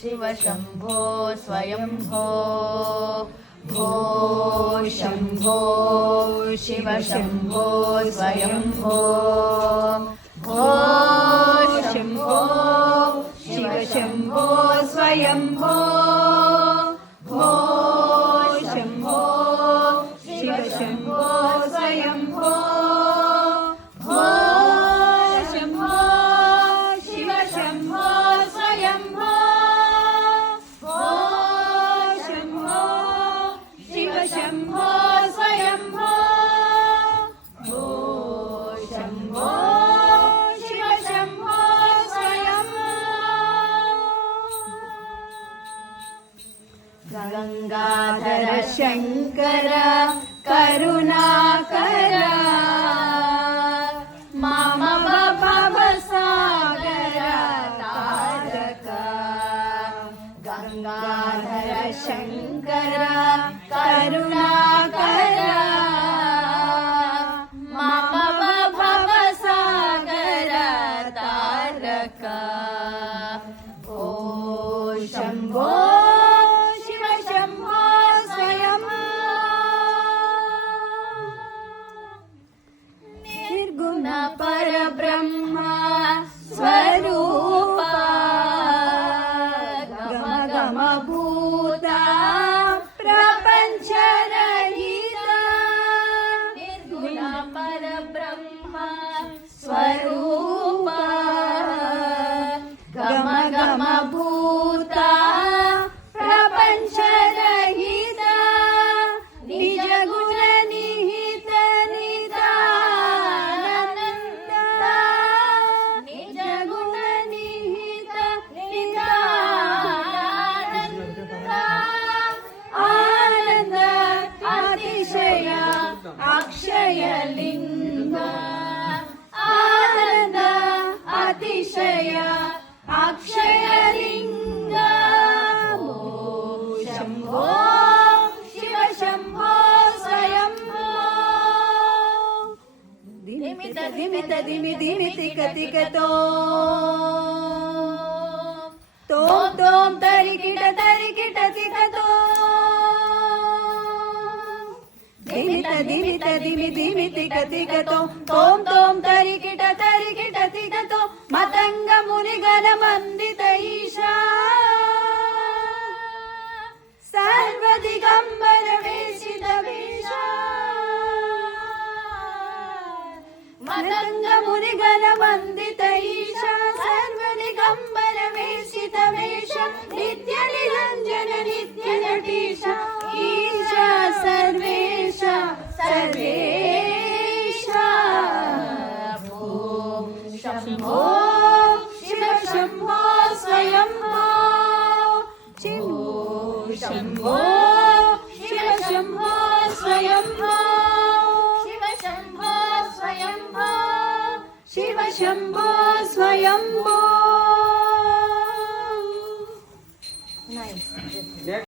शिव शम्भो स्वयंभो भो शम्भो शिव शम्भो स्वयंभो भो शम्भो शिव शम्भो स्वयंभो भो शम्भो शिव शम्भो स्वयंभो भो शम्भो शिव शम्भो स्वयंभो भो शम्भो शिव शम्भो स्वयंभो भो शम्भो शिव शम्भो स्वयंभो गंगाधर शंकर करुणाकर मामव भवसागर तारक गंगाधर शंकर करुणाकर मामव भवसागर तारक भो शम्भो शिव शम्भो स्वयंभो निर्गुण परब्रह्म स्वरूप गम गम भूता प्रपंच रहित निर्गुण परब्रह्म स्वरूप गम गम भूता प्रपंच रहित निज गुण निहित निदानंद निज गुण निहित निदानंद आनंद अतिशय अक्षय लिंग आनंद अतिशय अक्षय लिंग भो शम्भो शिव शम्भो स्वयंभो धिमित धिमित धिमि धिमि तिक तिक तोम तोम तरिकिट तिक धिमित धिमित धिमि धिमि तिक तोम तोम तरिकिट तिक मतंग मुनिगण वंदित ईशा सर्व दिगंबर वेशित वेशा मतंग मुनिगण वंदित ईशा सर्व दिगंबर वेशित वेशा नित्य निरंजन नित्य नटीशा ईशा सर्वेशा सर्वेशा भो शम्भो शिव शम्भो स्वयंभो शिवो शम्भो शिव शम्भो स्वयंभो शिव शम्भो स्वयंभो शिव शम्भो स्वयंभो।